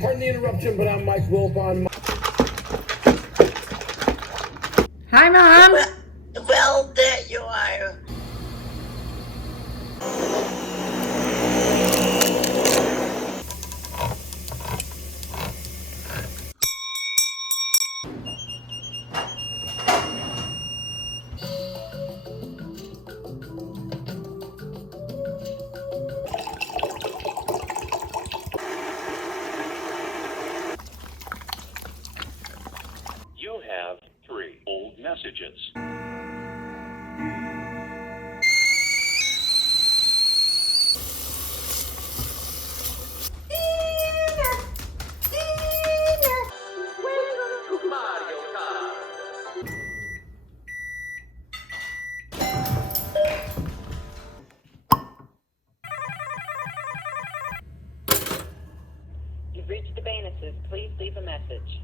Pardon the interruption, but I'm Mike Wolf on. Hi, Mom. Well, there you are. You have 3 old messages. You've reached the Banuses. Please leave a message.